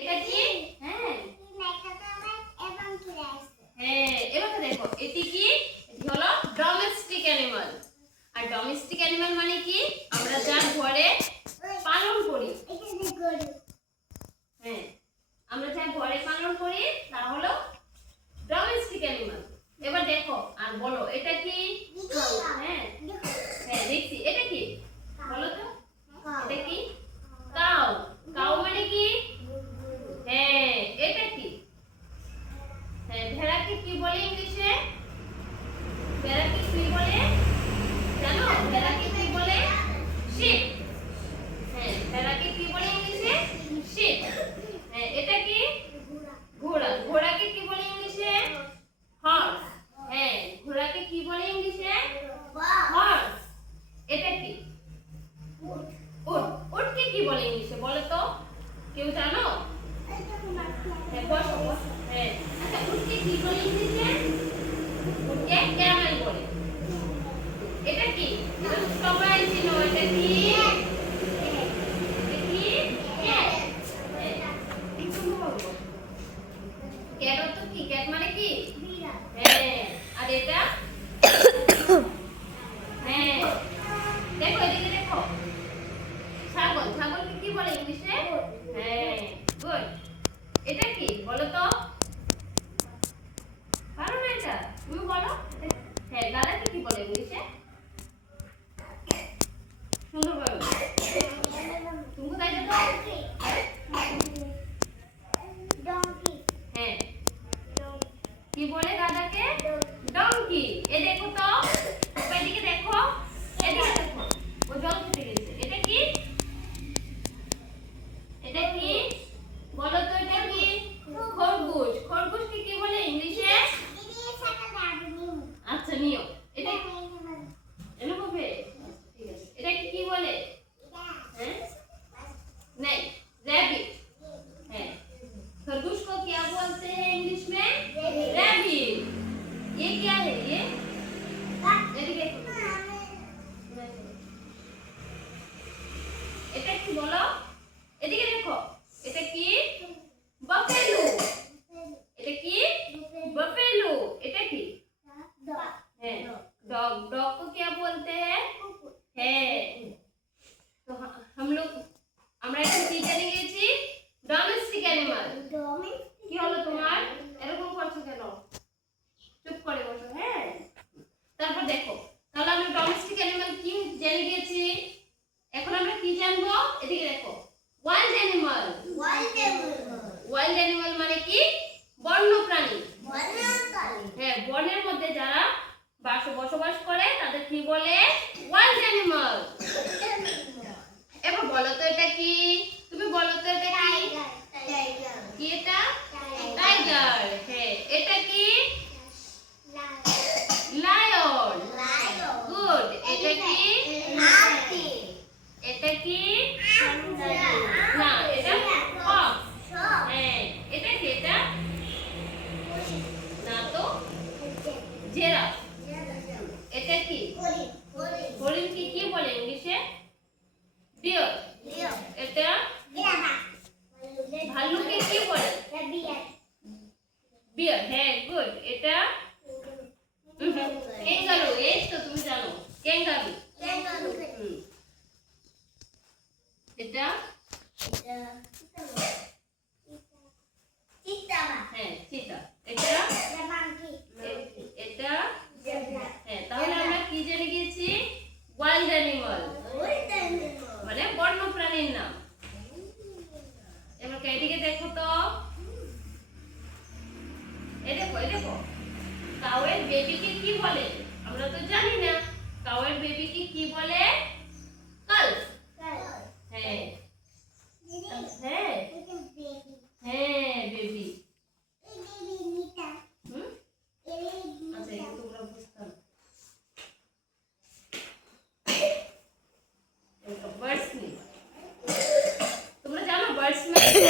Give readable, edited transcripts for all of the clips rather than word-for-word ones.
এটা কি? হ্যাঁ হ্যাঁ, এবার দেখো এটি কি? এটি হলো ডোমেস্টিক অ্যানিমাল। আর ডোমেস্টিক অ্যানিমাল মানে কি? আমরা যা ঘরে পালন করি। হ্যাঁ, আমরা যা ঘরে পালন করি তা হলো ডোমেস্টিক অ্যানিমাল। এবার দেখো আর বলো এটা কি? হ্যাঁ হ্যাঁ দেখছি। এটা কি বলো তো? এটা কি? কাউ। কাউ মানে কি? হ্যাঁ, এটা কি? হ্যাঁ, ভেড়াকে কি বলে ইংলিশে? ভেড়াকে কি বলে জানো? ভেড়াকে কি বলে? শিপ। হ্যাঁ, ভেড়াকে কি বলে ইংলিশে? শিপ। হ্যাঁ, এটা কি? ঘোড়া। ঘোড়াকে কি বলে ইংলিশে? হর্স। হ্যাঁ, ঘোড়াকে কি বলে ইংলিশে? হর্স। এটা কি? উট। উটকে কি বলে ইংলিশে বলো তো? কেউ জানো? হ্যাঁ, বসো বসো। হ্যাঁ, আচ্ছা উটকে কি বলে ইংলিশে? উটকে ক্যামেল বলে। এটা কি? এটা সবাই চিনো। এটা কি? এটা কি? ক্যাট। ক্যাট অর্থ কি? ক্যাট মানে কি? হ্যাঁ, আর এটা? হ্যাঁ, দেখো এদিকে দেখো। ছাগল। ছাগলকে কি বলে ইংলিশে? হ্যাঁ, গুড। এটা কি বলো তো? পারো না এটা? তুমি বলো। হ্যাঁ, গাধাকে কি বলে ইংলিশে? সুন্দর বলো। তুমি কোথায় যাবো? হ্যাঁ, কি বলে গাধাকে? ডঙ্কি। এ দেখো তো, এদিকে দেখো, এদিকে দেখো। ও জল খেতে গেছে। এটা কি? এটা কি বলো তো? এটা কি? খরগোশ। খরগোশকে কি বলে ইংলিশে? আচ্ছা নিও। এটা এলো হবে। ঠিক আছে। এটা কি বলে? हैं? नहीं, रैबिट। है खरगोश को क्या बोलते हैं इंग्लिश में? रैबिट। ये क्या है? ये এটা কি বলো? এদিকে দেখো। এটা কি? বাফেলো। এটা কি? বাফেলো। এটা কি? है डॉग। डॉग को क्या बोलते हैं? है तो हम लोग আমরা এখন কি জেনে গেছি? Domestic animal. কি হলো তোমার? এরকম করছো কেন? চুপ করে বসো। হ্যাঁ, তারপর দেখো তাহলে আমরা ডোমেস্টিক অ্যানিমাল কি জেনে গেছি। এখন আমরা কি জানবো? এদিকে দেখো। Wild animal. ওয়াইল্ড অ্যানিমাল মানে কি? বন্য প্রাণী। হ্যাঁ, বনের মধ্যে যারা বসবাস করে তাদের কি বলে? Wild animal. এবার বলো তো এটা কি? তুমি বলো তো এটা কি? কি এটা? টাইগার। হ্যাঁ, এটা কি? লায়ন। গুড। এটা কি? এটা কি? না, এটা ফক্স। হ্যাঁ, এটা কি? এটা না তো, জিরাফ। এটা কি? হরিণকে কি বলে ইংলিশে? ডিয়ার। এটা ভাল্লুককে কি বলে? বিয়ার। হ্যাঁ, গুড। এটা ক্যাঙ্গারু। এই তো তুমি জানো ক্যাঙ্গারু। এটা হ্যাঁ চিতা। এটা এটা হ্যাঁ, তাহলে আমরা কি জেনে গেছি? ওয়াইল্ড অ্যানিমাল মানে বন্য প্রাণীর নাম। এবার এদিকে দেখো তো। এই দেখো, এই দেখো। কাউয়ের বেবিকে কি বলে? আমরা তো জানি না। কাউয়ের বেবিকে কি বলে? কালফ। হ্যাঁ হ্যাঁ হ্যাঁ, বেবি। আচ্ছা, এটা তোমরা বুঝতাম। বার্ডস নেই। তোমরা জানো বার্ডস মানে কি?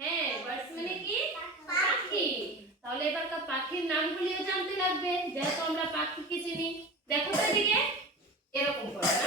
হ্যাঁ, বার্ডস মানে কি? পাখি। তাহলে এবার পাখির নামগুলিও জানতে লাগবে, যেহেতু আমরা পাখিকে চিনি। দেখো তো এদিকে এরকম করে।